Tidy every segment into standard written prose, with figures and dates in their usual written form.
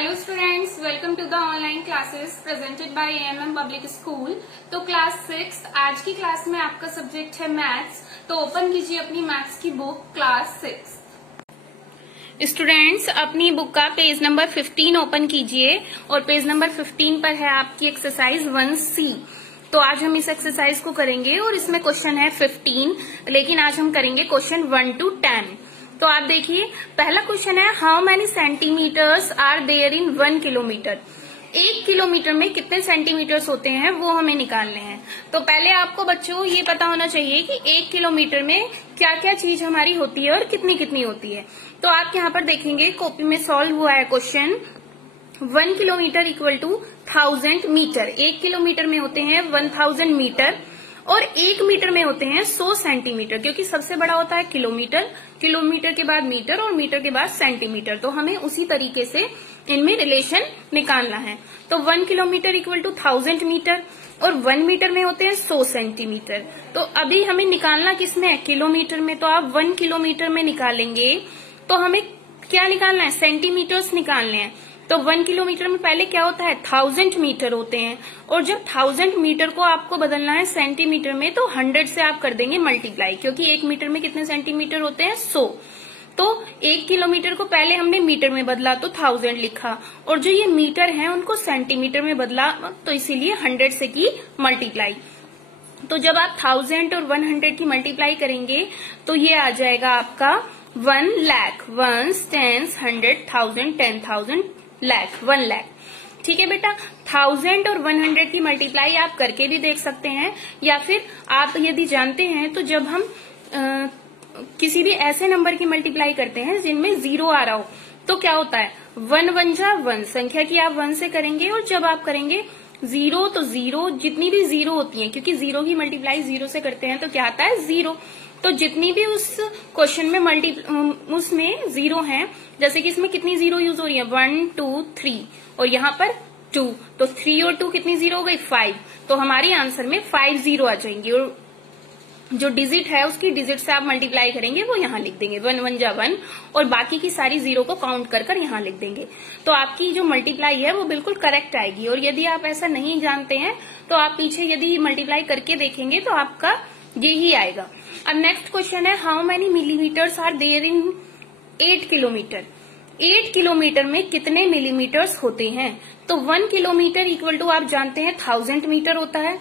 Hello students, welcome to the online classes presented by AMM public school. तो class 6 आज की class में आपका सब्जेक्ट है मैथ्स। तो ओपन कीजिए अपनी मैथ्स की बुक क्लास 6। स्टूडेंट्स अपनी बुक का पेज नंबर 15 ओपन कीजिए और पेज नंबर 15 पर है आपकी एक्सरसाइज 1C। तो आज हम इस एक्सरसाइज को करेंगे और इसमें क्वेश्चन है 15, लेकिन आज हम करेंगे क्वेश्चन 1 to 10। तो आप देखिए, पहला क्वेश्चन है how many centimetres are there in 1 kilometre. 1 kilometre में कितने सेंटीमीटर्स होते हैं वो हमें निकालने हैं। तो पहले आपको बच्चों ये पता होना चाहिए कि 1 किलोमीटर में क्या क्या चीज हमारी होती है और कितनी कितनी होती है। तो आप यहाँ पर देखेंगे कॉपी में सॉल्व हुआ है question. 1 kilometre equal to 1000 metre. 1 kilometre में होते हैं 1000 मीटर और 1 मीटर में होते हैं 100 सेंटीमीटर, क्योंकि सबसे बड़ा होता है किलोमीटर, किलोमीटर के बाद मीटर और मीटर के बाद सेंटीमीटर। तो हमें उसी तरीके से इनमें रिलेशन निकालना है। तो 1 किलोमीटर इक्वल टू 1000 मीटर और 1 मीटर में होते हैं 100 सेंटीमीटर। तो अभी हमें निकालना किसमें है? किलोमीटर में। तो आप 1 किलोमीटर में निकालेंगे तो हमें क्या निकालना है? सेंटीमीटर्स निकालने हैं। तो 1 किलोमीटर में पहले क्या होता है? 1000 मीटर होते हैं। और जब 1000 मीटर को आपको बदलना है सेंटीमीटर में तो 100 से आप कर देंगे मल्टीप्लाई, क्योंकि 1 मीटर में कितने सेंटीमीटर होते हैं? 100। तो 1 किलोमीटर को पहले हमने मीटर में बदला तो 1000 लिखा, और जो ये मीटर हैं उनको सेंटीमीटर में बदला तो इसीलिए 100 से की मल्टीप्लाई। तो जब आप 1000 और 100 की मल्टीप्लाई करेंगे तो ये आ जाएगा आपका 1 लाख। 1 10 100 1000 10,000 लाख, 1 लाख। ठीक है बेटा, 1000 और 100 की मल्टीप्लाई आप करके भी देख सकते हैं, या फिर आप यदि जानते हैं तो जब हम किसी भी ऐसे नंबर की मल्टीप्लाई करते हैं जिनमें 0 आ रहा हो तो क्या होता है? 1 1 जा 1, संख्या की आप 1 से करेंगे, और जब आप करेंगे 0 तो 0, जितनी भी 0 होती हैं, क्योंकि 0 की मल्टीप्लाई 0 से करते हैं तो क्या आता है? 0। तो जितनी भी उस क्वेश्चन में उसमें 0 हैं, जैसे कि इसमें कितनी 0 यूज हो रही है? 1 2 3 और यहाँ पर 2, तो 3 और 2 कितनी 0 हो गई? 5। तो हमारे आंसर में 5 0 आ जाएंगी, और जो डिजिट है उसकी डिजिट से आप मल्टीप्लाई करेंगे वो यहाँ लिख देंगे। 1 1 जा 1 और बाकी की सारी 0 को काउंट कर कर यहाँ लिख देंगे। तो आपकी जो मल्टीप्लाई है वो बिल्कुल करेक्ट आएगी। और यदि आप ऐसा नहीं जानते हैं तो आप पीछे यदि मल्टीप्लाई करके देखेंगे तो आपका यही आएगा। अब नेक्स्ट क्वेश्चन है how many millimetres are there in 8 kilometre. 8 kilometre में कितने मिलीमीटर्स होते हैं? तो 1 किलोमीटर इक्वल टू आप जानते हैं 1000 मीटर होता है।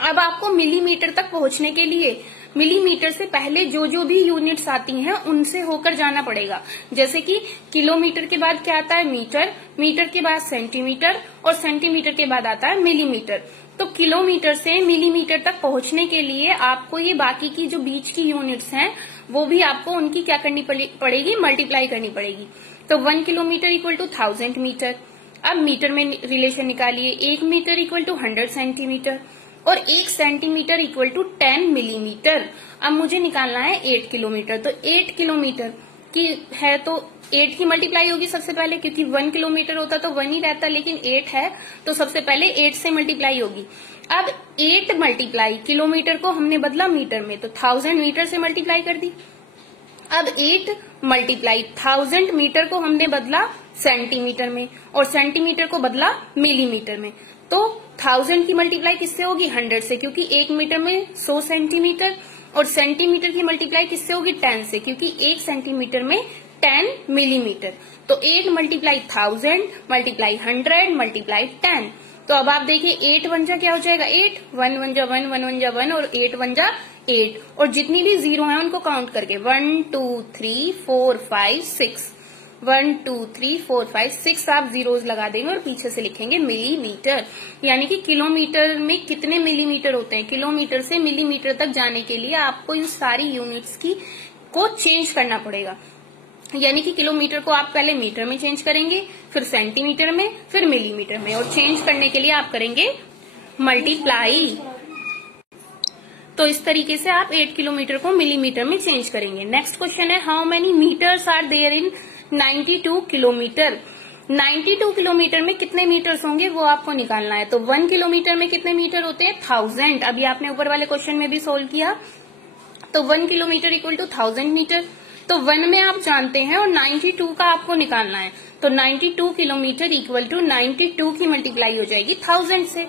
अब आपको मिलीमीटर तक पहुंचने के लिए मिलीमीटर से पहले जो जो भी यूनिट्स आती हैं उनसे होकर जाना पड़ेगा। जैसे कि किलोमीटर के बाद क्या आता है? मीटर, मीटर के बाद सेंटीमीटर और सेंटीमीटर के बाद आता है मिलीमीटर। तो किलोमीटर से मिलीमीटर तक पहुंचने के लिए आपको ये बाकी की जो बीच की यूनिट्स हैं वो भी आपको उनकी क्या करनी पड़ेगी? मल्टीप्लाई करनी पड़ेगी। तो 1 किलोमीटर इक्वल टू 1000 मीटर। अब मीटर में रिलेशन निकालिए। 1 मीटर इक्वल टू 100 सेंटीमीटर और 1 सेंटीमीटर इक्वल टू 10 मिलीमीटर। अब मुझे निकालना है 8 किलोमीटर। तो 8 किलोमीटर की है तो 8 की मल्टीप्लाई होगी सबसे पहले, क्योंकि 1 किलोमीटर होता तो 1 ही रहता, लेकिन 8 है तो सबसे पहले 8 से मल्टीप्लाई होगी। अब 8 मल्टीप्लाई, किलोमीटर को हमने बदला मीटर में तो 1000 मीटर से मल्टीप्लाई कर दी। अब 8 मल्टीप्लाई 1000 मीटर को हमने बदला सेंटीमीटर में और सेंटीमीटर को बदला मिलीमीटर में। तो 1000 की मल्टीप्लाई किससे होगी? 100 से, क्योंकि 1 मीटर में 100 सेंटीमीटर, और सेंटीमीटर की मल्टीप्लाई किससे होगी? 10 से, क्योंकि 1 सेंटीमीटर में 10 मिलीमीटर। तो 8 मल्टीप्लाई 1000 मल्टीप्लाई 100 मल्टीप्लाई 10। तो अब आप देखिए 8 1 जा क्या हो जाएगा? 8, 1 1 जा 1, 1 1 जा 1 और 8 1 जा 8, और जितनी भी 0 है उनको काउंट करके 1 2 3 4 5 6, 1 2 3 4 5 6 आप जीरोस लगा देंगे और पीछे से लिखेंगे मिलीमीटर। यानी कि किलोमीटर में कितने मिलीमीटर होते हैं? किलोमीटर से मिलीमीटर तक जाने के लिए आपको इन सारी यूनिट्स को चेंज करना पड़ेगा। यानी कि किलोमीटर को आप पहले मीटर में चेंज करेंगे, फिर सेंटीमीटर में, फिर मिलीमीटर में, और चेंज करने के लिए आप करेंगे मल्टीप्लाई। तो इस तरीके से आप 8 किलोमीटर को मिलीमीटर में चेंज करेंगे। नेक्स्ट क्वेश्चन है how many metres are there in 92 kilometre. 92 kilometre में कितने मीटर्स होंगे वो आपको निकालना है। तो 1 किलोमीटर में कितने मीटर होते हैं? 1000। अभी आपने ऊपर वाले क्वेश्चन में भी सोल्व किया। तो 1 किलोमीटर इक्वल टू 1000 मीटर। तो 1 में आप जानते हैं और 92 का आपको निकालना है। तो 92 किलोमीटर इक्वल टू 92 की मल्टीप्लाई हो जाएगी 1000 से,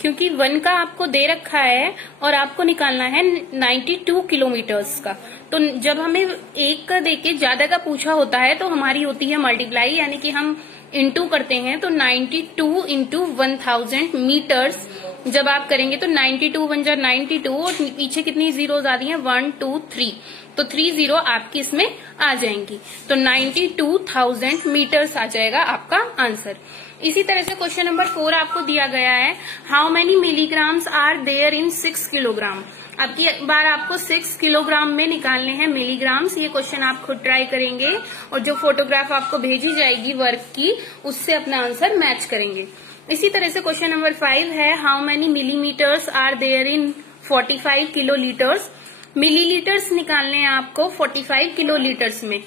क्योंकि 1 का आपको दे रखा है और आपको निकालना है 92 किलोमीटर्स का। तो जब हमें एक का देके ज्यादा का पूछा होता है तो हमारी होती है मल्टीप्लाई, यानी कि हम इंटू करते हैं। तो 92 इंटू 1000 मीटर्स जब आप करेंगे तो 92 1 जा 92 और पीछे कितनी जीरोस आ रही हैं 1 2 3, तो 3 जीरो आपकी इसमें आ जाएंगी। तो 92,000 मीटर्स आ जाएगा आपका आंसर। इसी तरह से क्वेश्चन नंबर 4 आपको दिया गया है, how many milligrams are there in 6 kilogram. अब की बार आपको 6 किलोग्राम में निकालने हैं मिलीग्राम्स। ये क्वेश्चन आप खुद ट्राई करेंगे और जो फोटोग्राफ आपको भेजी जाएगी वर्क की उससे अपना आंसर मैच करेंगे। इसी तरह से क्वेश्चन नंबर 5 है, how many millimetres are there in 45 kilolitres. Millilitres निकालने हैं आपको 45 किलोलीटर्स में।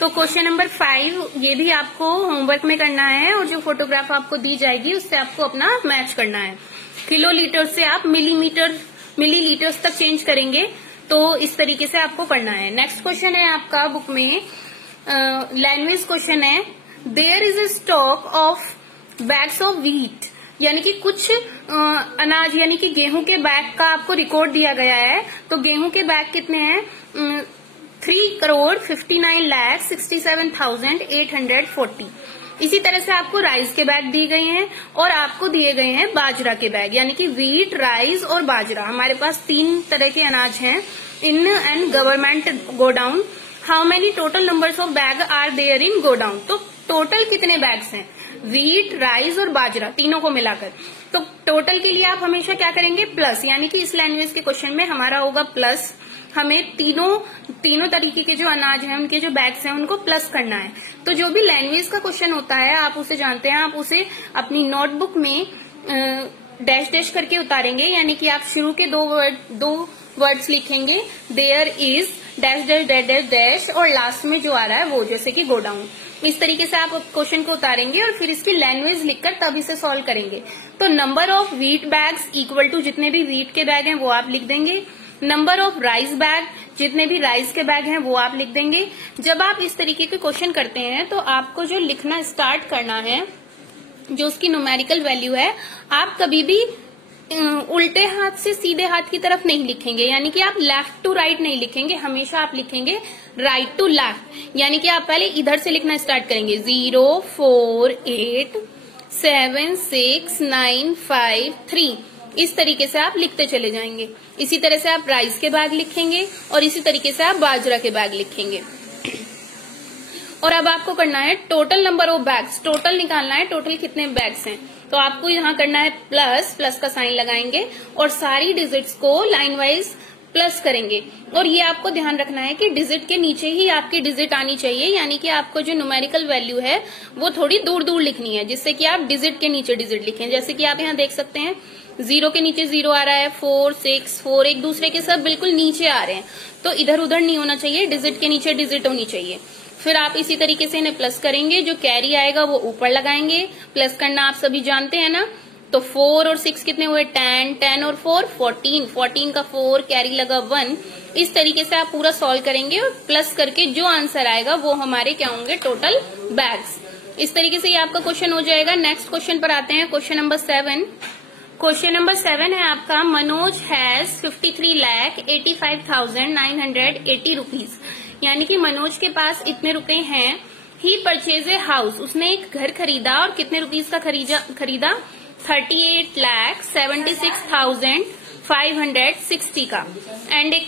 तो क्वेश्चन नंबर 5 ये भी आपको होमवर्क में करना है और जो फोटोग्राफ आपको दी जाएगी उससे आपको अपना मैच करना है। किलोलीटर से आप मिलीलीटर्स तक चेंज करेंगे, तो इस तरीके से आपको करना है। नेक्स्ट क्वेश्चन है आपका बुक में लैंग्वेज क्वेश्चन है, there is a stock of bags of wheat, यानी कि कुछ अनाज यानी कि गेहूं के बैग का आपको रिकॉर्ड दिया गया है। तो गेहूं के बैग कितने हैं 3,59,67,840। इसी तरह से आपको राइस के बैग दिए गए हैं और आपको दिए गए हैं बाजरा के बैग, यानी कि व्हीट, राइस और बाजरा। हमारे पास 3 तरह के अनाज हैं in and government godown. How many total numbers of bag are there in godown. तो टोटल कितने बैग्स हैं व्हीट, राइस और बाजरा तीनों को मिलाकर। तो टोटल के लिए आप हमेशा क्या करेंगे प्लस, यानी कि इस लैंग्वेज के क्वेश्चन में हमारा होगा प्लस। हमें तीनों तरीके के जो अनाज हैं उनके जो बैग्स हैं उनको प्लस करना है। तो जो भी लैंग्वेज का क्वेश्चन होता है आप उसे जानते हैं, आप उसे अपनी नोटबुक में डैश डैश करके उतारेंगे, यानी कि आप शुरू के दो वर्ड्स लिखेंगे, there is dash dash dash dash dash, और लास्ट में जो आ रहा है वो, जैसे कि गो डाउन। इस तरीके से आप क्वेश्चन को उतारेंगे और फिर इसकी लैंग्वेज लिखकर तब इसे सॉल्व करेंगे। तो number of wheat bags equal to जितने भी व्हीट के बैग हैं वो आप लिख देंगे, नंबर ऑफ राइस बैग जितने भी राइस के बैग हैं वो आप लिख देंगे। जब आप इस तरीके के क्वेश्चन करते हैं तो आपको जो लिखना स्टार्ट करना है, जो उसकी न्यूमेरिकल वैल्यू है, आप कभी भी उल्टे हाथ से सीधे हाथ की तरफ नहीं लिखेंगे, यानी कि आप लेफ्ट टू राइट नहीं लिखेंगे, हमेशा आप लिखेंगे राइट टू लेफ्ट। यानी कि आप पहले इधर से लिखना स्टार्ट करेंगे 0 4 8 7 6 9 5 3, इस तरीके से आप लिखते चले जाएंगे। इसी तरह से आप राइस के बैग लिखेंगे और इसी तरीके से आप बाजरा के बैग लिखेंगे। और अब आपको करना है total number of bags, total निकालना है, टोटल कितने बैग्स हैं। तो आपको यहाँ करना है प्लस का साइन लगाएंगे और सारी डिजिट्स को लाइन वाइज प्लस करेंगे। और ये आपको ध्यान रखना है कि डिजिट के नीचे ही आपकी डिजिट आनी चाहिए, यानी कि आपको जो न्यूमेरिकल वैल्यू है वो थोड़ी दूर दूर लिखनी है, जिससे कि आप डिजिट के नीचे डिजिट लिखें। जैसे कि आप यहाँ देख सकते हैं 0 के नीचे 0 आ रहा है, 4 6 4 एक दूसरे के सब बिल्कुल नीचे आ रहे हैं, तो इधर उधर नहीं होना चाहिए, डिजिट के नीचे डिजिट होनी चाहिए। फिर आप इसी तरीके से इन्हें प्लस करेंगे, जो कैरी आएगा वो ऊपर लगाएंगे। प्लस करना आप सभी जानते हैं ना। तो 4 और 6 कितने हुए 10, 10 और 4 14, 14 का 4 कैरी लगा 1। इस तरीके से आप पूरा सॉल्व करेंगे और प्लस करके जो आंसर आएगा वो हमारे क्या होंगे टोटल बैग्स। इस तरीके से ये आपका क्वेश्चन हो जाएगा। नेक्स्ट क्वेश्चन पर आते हैं, क्वेश्चन नंबर 7। क्वेश्चन नंबर 7 है आपका, मनोज हैज 53,85,980 रुपीज, यानी कि मनोज के पास इतने रुपए हैं। ही परचेज ए हाउस, उसने एक घर खरीदा और कितने रुपीज का खरीदा 38,76,560 का। एंड ए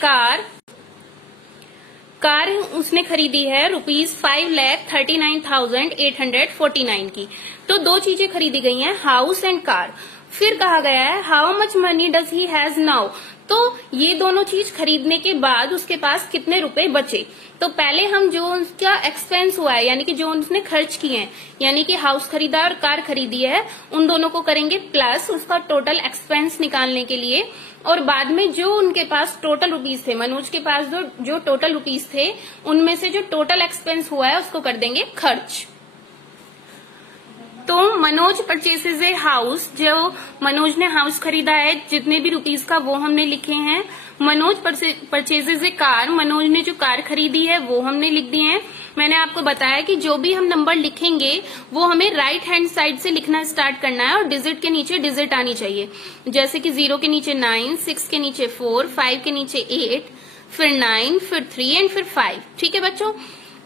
कार उसने खरीदी है ₹5,39,849 की। तो दो चीजें खरीदी गई हैं, हाउस एंड कार। फिर कहा गया है how much money does he has now, तो ये दोनों चीज खरीदने के बाद उसके पास कितने रुपए बचे। तो पहले हम जो उसका एक्सपेंस हुआ है, यानी कि जो उसने खर्च किए हैं, यानी कि हाउस खरीदा और कार खरीदी है, उन दोनों को करेंगे प्लस उसका टोटल एक्सपेंस निकालने के लिए। और बाद में जो उनके पास टोटल रुपीज थे, मनोज के पास जो टोटल रुपीज थे, उनमें से जो टोटल एक्सपेंस हुआ है उसको कर देंगे खर्च। तो मनोज परचेसेज ए हाउस, जो मनोज ने हाउस खरीदा है जितने भी रुपीस का वो हमने लिखे हैं। मनोज परचेसेज ए कार, मनोज ने जो कार खरीदी है वो हमने लिख दिए हैं। मैंने आपको बताया कि जो भी हम नंबर लिखेंगे वो हमें राइट हैंड साइड से लिखना स्टार्ट करना है और डिजिट के नीचे डिजिट आनी चाहिए। जैसे कि 0 के नीचे 9, 6 के नीचे 4, 5 के नीचे 8, फिर 9, फिर 3 एंड फिर 5। ठीक है बच्चों,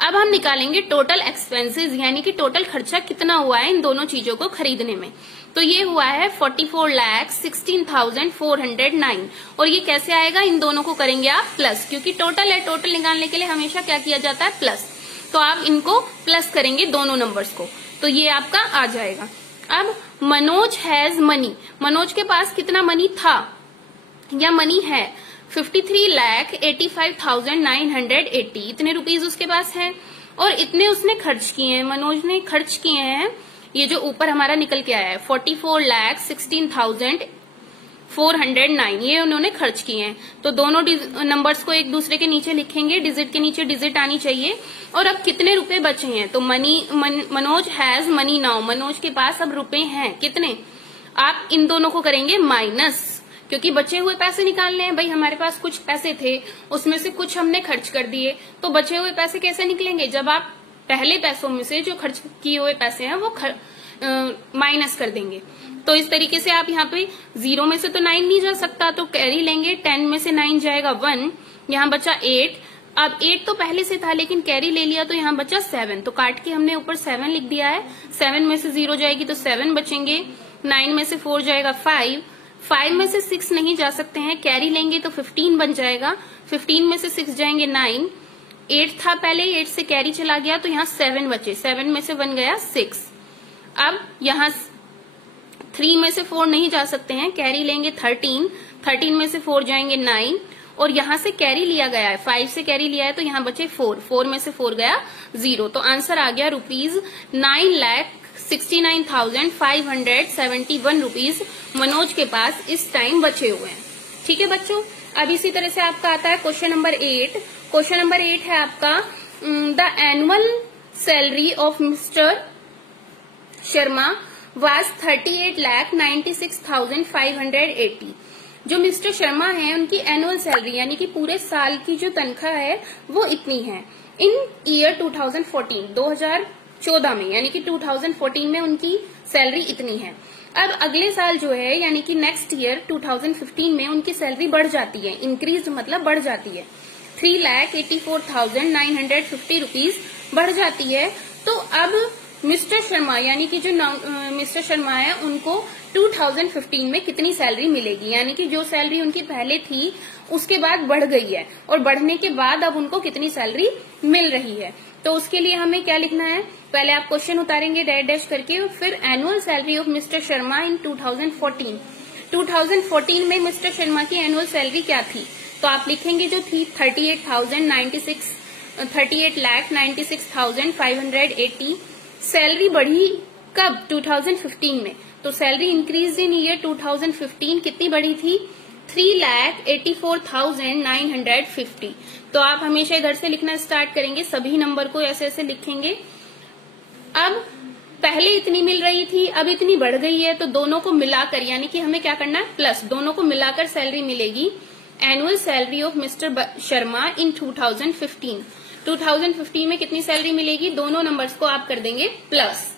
अब हम निकालेंगे टोटल एक्सपेंसेस, यानी कि टोटल खर्चा कितना हुआ है इन दोनों चीजों को खरीदने में। तो ये हुआ है 44,16,409। और ये कैसे आएगा, इन दोनों को करेंगे आप प्लस, क्योंकि टोटल है, टोटल निकालने के लिए हमेशा क्या किया जाता है, प्लस। तो आप इनको प्लस करेंगे दोनों नंबर्स को, तो ये आपका आ जाएगा। अब मनोज हैज मनी, मनोज के पास कितना मनी था या मनी है, 53,85,980, इतने रुपीज उसके पास है। और इतने उसने खर्च किए हैं, मनोज ने खर्च किए हैं, ये जो ऊपर हमारा निकल के आया है 44,16,409, ये उन्होंने खर्च किए हैं। तो दोनों नंबर्स को एक दूसरे के नीचे लिखेंगे, डिजिट के नीचे डिजिट आनी चाहिए। और अब कितने रुपए बचे हैं, तो Manoj has money now, Manoj के पास अब रुपए हैं कितने। आप इन दोनों को करेंगे माइनस, क्योंकि बचे हुए पैसे निकालने हैं। भाई हमारे पास कुछ पैसे थे, उसमें से कुछ हमने खर्च कर दिए, तो बचे हुए पैसे कैसे निकलेंगे, जब आप पहले पैसों में से जो खर्च किए हुए पैसे हैं वो माइनस कर देंगे। तो इस तरीके से आप यहाँ पे 0 में से तो 9 नहीं जा सकता, तो कैरी लेंगे, 10 में से 9 जाएगा 1, यहाँ बचा 8। अब 8 तो पहले से था लेकिन कैरी ले लिया, तो यहाँ बचा 7, तो काट के हमने ऊपर 7 लिख दिया है। 7 में से 0 जाएगी तो 7 बचेंगे, 9 में से 4 जाएगा 5, 5 में से 6 नहीं जा सकते हैं, कैरी लेंगे तो 15 बन जाएगा, 15 में से 6 जाएंगे 9, 8 था पहले, 8 से कैरी चला गया तो यहाँ 7 बचे, 7 में से बन गया 6। अब यहाँ 3 में से 4 नहीं जा सकते हैं, कैरी लेंगे 13, 13 में से 4 जाएंगे 9, और यहाँ से कैरी लिया गया है, 5 से कैरी लिया है तो यहाँ बचे 4, 4 में से 4 गया 0। तो आंसर आ गया ₹9,69,571 रुपीज मनोज के पास इस टाइम बचे हुए हैं। ठीक है बच्चों, अब इसी तरह से आपका आता है क्वेश्चन नंबर 8। क्वेश्चन नंबर 8 है आपका the annual salary of Mister Sharma was 38,96,580। जो मिस्टर शर्मा है उनकी एनुअल सैलरी यानी कि पूरे साल की जो तनख्वाह है वो इतनी है इन ईयर 2014 में, यानी कि 2014 में उनकी सैलरी इतनी है। अब अगले साल जो है यानी कि नेक्स्ट ईयर 2015 में उनकी सैलरी बढ़ जाती है, इंक्रीज मतलब बढ़ जाती है, 3,84,950 रुपीज बढ़ जाती है। तो अब मिस्टर शर्मा यानी कि जो मिस्टर शर्मा है उनको 2015 में कितनी सैलरी मिलेगी, यानी कि जो सैलरी उनकी पहले थी उसके बाद बढ़ गई है और बढ़ने के बाद अब उनको कितनी सैलरी मिल रही है। तो उसके लिए हमें क्या लिखना है, पहले आप क्वेश्चन उतारेंगे डैश डैश करके, और फिर annual salary of Mister Sharma in 2014 में मिस्टर शर्मा की एनुअल सैलरी क्या थी, तो आप लिखेंगे जो थी 38,96,580। सैलरी बढ़ी कब, 2015 में, तो सैलरी इंक्रीज इन ईयर 2015 कितनी बढ़ी थी, 3,84,950। तो आप हमेशा इधर से लिखना स्टार्ट करेंगे, सभी नंबर को ऐसे ऐसे लिखेंगे। अब पहले इतनी मिल रही थी, अब इतनी बढ़ गई है, तो दोनों को मिलाकर यानी कि हमें क्या करना है, प्लस, दोनों को मिलाकर सैलरी मिलेगी। Annual salary of Mister Sharma in 2015 में कितनी सैलरी मिलेगी, दोनों नंबर्स को आप कर देंगे प्लस,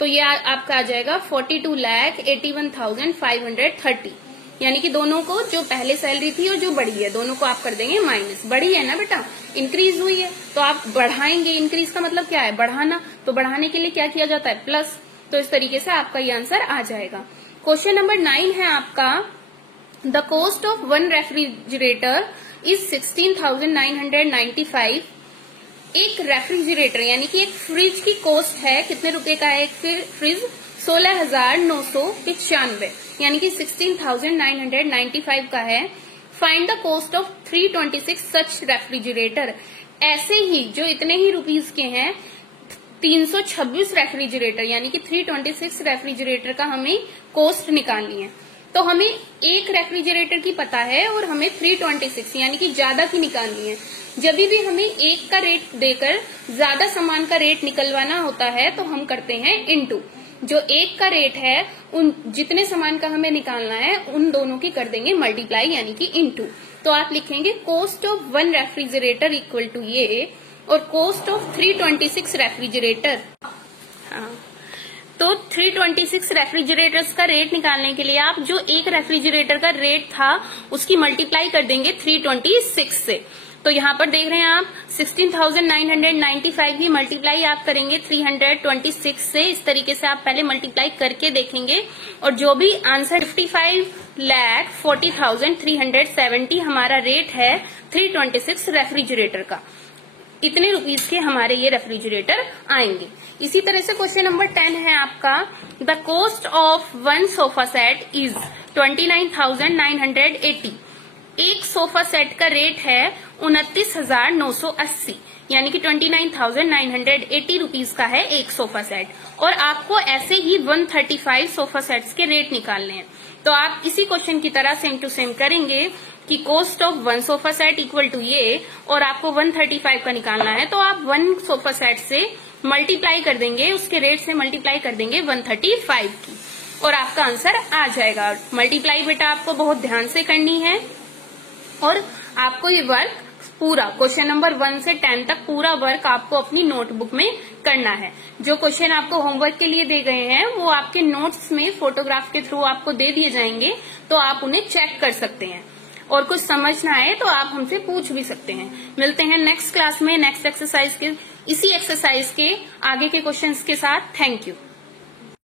तो ये आपका आ जाएगा 42,81,530, यानी कि दोनों को जो पहले सैलरी थी और जो बढ़ी है दोनों को आप कर देंगे माइनस। बढ़ी है ना बेटा, इंक्रीज हुई है तो आप बढ़ाएंगे, इंक्रीज का मतलब क्या है, बढ़ाना, तो बढ़ाने के लिए क्या किया जाता है, प्लस। तो इस तरीके से आपका ये आंसर आ जाएगा। क्वेश्चन नंबर 9 है आपका the cost of one refrigerator is 16,995। एक रेफ्रिजरेटर यानी कि एक फ्रिज की कॉस्ट है, कितने रुपए का है एक फ्रिज, 16,995, यानी कि 16,995 का है। Find the cost of 326 such refrigerator. ऐसे ही जो इतने ही रुपीज के हैं 326 रेफ्रिजरेटर यानी कि 326 रेफ्रिजरेटर का हमें कॉस्ट निकालनी है। तो हमें एक रेफ्रिजरेटर की पता है और हमें 326 यानी कि ज्यादा की निकालनी है। जब भी हमें एक का रेट देकर ज्यादा सामान का रेट निकलवाना होता है तो हम करते हैं इनटू। जो एक का रेट है उन जितने सामान का हमें निकालना है उन दोनों की कर देंगे मल्टीप्लाई यानी कि इनटू। तो आप लिखेंगे cost of 1 refrigerator equal to ये और कॉस्ट ऑफ 326 रेफ्रिजरेटर। हाँ, तो 326 रेफ्रिजरेटर्स का रेट निकालने के लिए आप जो एक रेफ्रिजरेटर का रेट था उसकी मल्टीप्लाई कर देंगे 326 से। तो यहाँ पर देख रहे हैं आप 16,995 की मल्टीप्लाई आप करेंगे 326 से। इस तरीके से आप पहले मल्टीप्लाई करके देखेंगे और जो भी आंसर 55,40,370 हमारा रेट है 326 रेफ्रिजरेटर का, इतने रुपीस के हमारे ये रेफ्रिजरेटर आएंगे। इसी तरह से क्वेश्चन नंबर 10 है आपका, the cost of 1 sofa set is 29,980। एक सोफा सेट का रेट है 29,980 यानी कि 29,980 रुपीज का है एक सोफा सेट। और आपको ऐसे ही 135 सोफा सेट्स के रेट निकालने हैं। तो आप इसी क्वेश्चन की तरह सेम टू सेम करेंगे कि cost of 1 sofa set equal to ये और आपको 135 का निकालना है। तो आप 1 सोफा सेट से मल्टीप्लाई कर देंगे, उसके रेट से मल्टीप्लाई कर देंगे 135 की और आपका आंसर आ जाएगा। मल्टीप्लाई बेटा आपको बहुत ध्यान से करनी है और आपको ये वर्क पूरा क्वेश्चन नंबर 1 से 10 तक पूरा वर्क आपको अपनी नोटबुक में करना है। जो क्वेश्चन आपको होमवर्क के लिए दे गए हैं वो आपके नोट्स में फोटोग्राफ के थ्रू आपको दे दिए जाएंगे, तो आप उन्हें चेक कर सकते हैं और कुछ समझ ना आए तो आप हमसे पूछ भी सकते हैं। मिलते हैं नेक्स्ट क्लास में नेक्स्ट एक्सरसाइज के इसी एक्सरसाइज के आगे के क्वेश्चंस के साथ। Thank you.